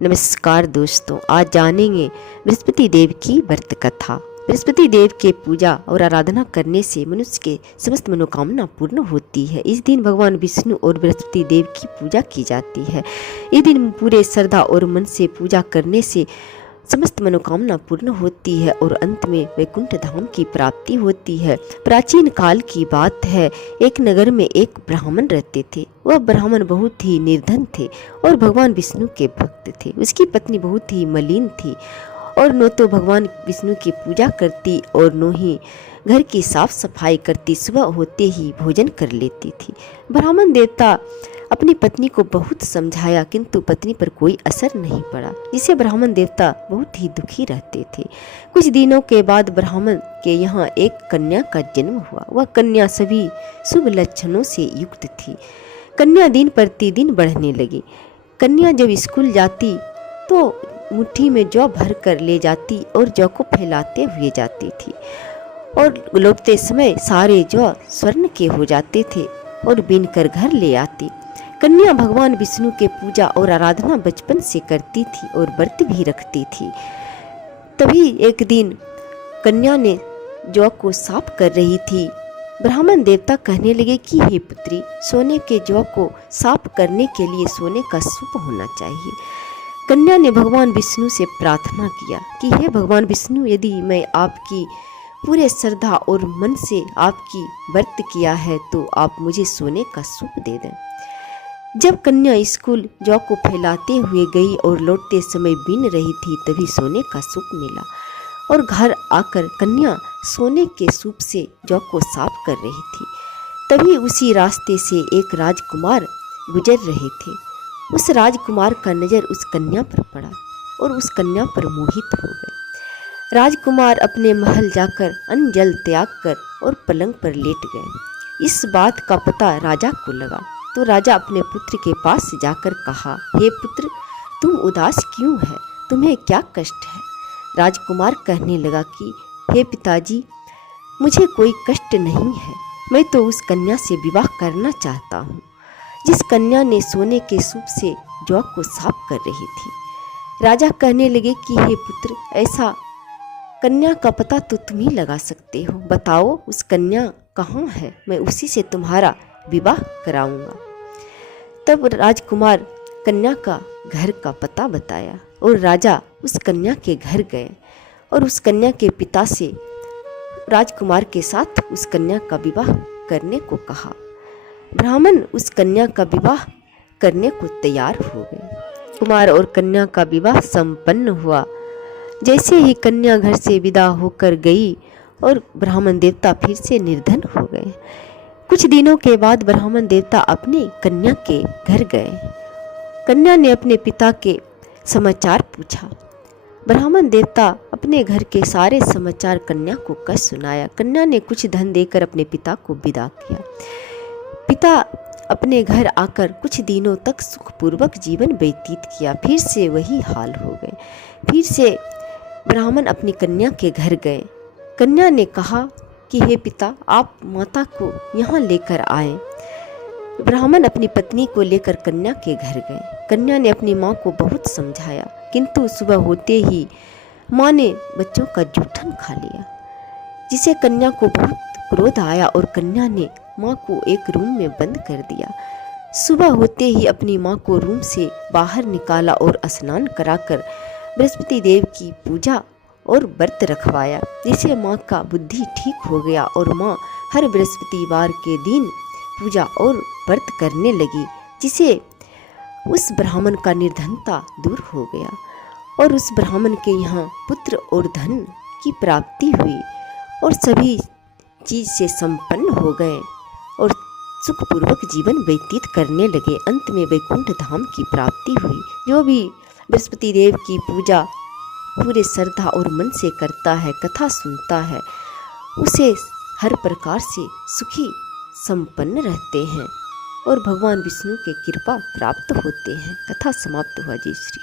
नमस्कार दोस्तों, आज जानेंगे बृहस्पति देव की व्रत कथा। बृहस्पति देव के पूजा और आराधना करने से मनुष्य के समस्त मनोकामना पूर्ण होती है। इस दिन भगवान विष्णु और बृहस्पति देव की पूजा की जाती है। इस दिन पूरे श्रद्धा और मन से पूजा करने से समस्त मनोकामना पूर्ण होती है और अंत में वैकुंठ धाम की प्राप्ति होती है। प्राचीन काल की बात है, एक नगर में एक ब्राह्मण रहते थे। वह ब्राह्मण बहुत ही निर्धन थे और भगवान विष्णु के भक्त थे। उसकी पत्नी बहुत ही मलिन थी और न तो भगवान विष्णु की पूजा करती और न ही घर की साफ सफाई करती। सुबह होते ही भोजन कर लेती थी। ब्राह्मण देवता अपनी पत्नी को बहुत समझाया किंतु पत्नी पर कोई असर नहीं पड़ा, जिससे ब्राह्मण देवता बहुत ही दुखी रहते थे। कुछ दिनों के बाद ब्राह्मण के यहाँ एक कन्या का जन्म हुआ। वह कन्या सभी शुभ लक्षणों से युक्त थी। कन्या दिन प्रतिदिन बढ़ने लगी। कन्या जब स्कूल जाती तो मुट्ठी में जौ भर कर ले जाती और जौ को फैलाते हुए जाती थी और लौटते समय सारे जौ स्वर्ण के हो जाते थे और बीन कर घर ले आती। कन्या भगवान विष्णु के पूजा और आराधना बचपन से करती थी और व्रत भी रखती थी। तभी एक दिन कन्या ने जौ को साफ कर रही थी। ब्राह्मण देवता कहने लगे कि हे पुत्री, सोने के जौ को साफ करने के लिए सोने का सूप होना चाहिए। कन्या ने भगवान विष्णु से प्रार्थना किया कि हे भगवान विष्णु, यदि मैं आपकी पूरे श्रद्धा और मन से आपकी व्रत किया है तो आप मुझे सोने का सूप दे दें। जब कन्या स्कूल जौ को फैलाते हुए गई और लौटते समय बीन रही थी, तभी सोने का सूप मिला और घर आकर कन्या सोने के सूप से जौ को साफ कर रही थी। तभी उसी रास्ते से एक राजकुमार गुजर रहे थे। उस राजकुमार का नज़र उस कन्या पर पड़ा और उस कन्या पर मोहित हो गए। राजकुमार अपने महल जाकर अन्न जल त्याग कर और पलंग पर लेट गए। इस बात का पता राजा को लगा तो राजा अपने पुत्र के पास जाकर कहा, हे पुत्र, तुम उदास क्यों है? तुम्हें क्या कष्ट है? राजकुमार कहने लगा कि हे पिताजी, मुझे कोई कष्ट नहीं है। मैं तो उस कन्या से विवाह करना चाहता हूँ जिस कन्या ने सोने के सूप से जौ को साफ कर रही थी। राजा कहने लगे कि हे पुत्र, ऐसा कन्या का पता तो तुम ही लगा सकते हो। बताओ उस कन्या कहाँ है, मैं उसी से तुम्हारा विवाह कराऊंगा। तब राजकुमार कन्या का घर का पता बताया और राजा उस कन्या के घर गए और उस कन्या के पिता से राजकुमार के साथ उस कन्या का विवाह करने को कहा। ब्राह्मण उस कन्या का विवाह करने को तैयार हो गए। कुमार और कन्या का विवाह संपन्न हुआ। जैसे ही कन्या घर से विदा होकर गई और ब्राह्मण देवता फिर से निर्धन हो गए। कुछ दिनों के बाद ब्राह्मण देवता अपनी कन्या के घर गए। कन्या ने अपने पिता के समाचार पूछा। ब्राह्मण देवता अपने घर के सारे समाचार कन्या को कह सुनाया। कन्या ने कुछ धन देकर अपने पिता को विदा किया। पिता अपने घर आकर कुछ दिनों तक सुखपूर्वक जीवन व्यतीत किया। फिर से वही हाल हो गए। फिर से ब्राह्मण अपनी कन्या के घर गए। कन्या ने कहा कि हे पिता, आप माता को यहाँ लेकर आए। ब्राह्मण अपनी पत्नी को लेकर कन्या के घर गए। कन्या ने अपनी माँ को बहुत समझाया किंतु सुबह होते ही माँ ने बच्चों का जूठन खा लिया, जिसे कन्या को बहुत क्रोध आया और कन्या ने माँ को एक रूम में बंद कर दिया। सुबह होते ही अपनी माँ को रूम से बाहर निकाला और स्नान कराकर बृहस्पति देव की पूजा और व्रत रखवाया, जिससे माँ का बुद्धि ठीक हो गया और माँ हर बृहस्पतिवार के दिन पूजा और व्रत करने लगी, जिसे उस ब्राह्मण का निर्धनता दूर हो गया और उस ब्राह्मण के यहाँ पुत्र और धन की प्राप्ति हुई और सभी चीज़ से संपन्न हो गए और सुखपूर्वक जीवन व्यतीत करने लगे। अंत में वैकुंठ धाम की प्राप्ति हुई। जो भी बृहस्पति देव की पूजा पूरे श्रद्धा और मन से करता है, कथा सुनता है, उसे हर प्रकार से सुखी संपन्न रहते हैं और भगवान विष्णु के कृपा प्राप्त होते हैं। कथा समाप्त हुआ। जय श्री।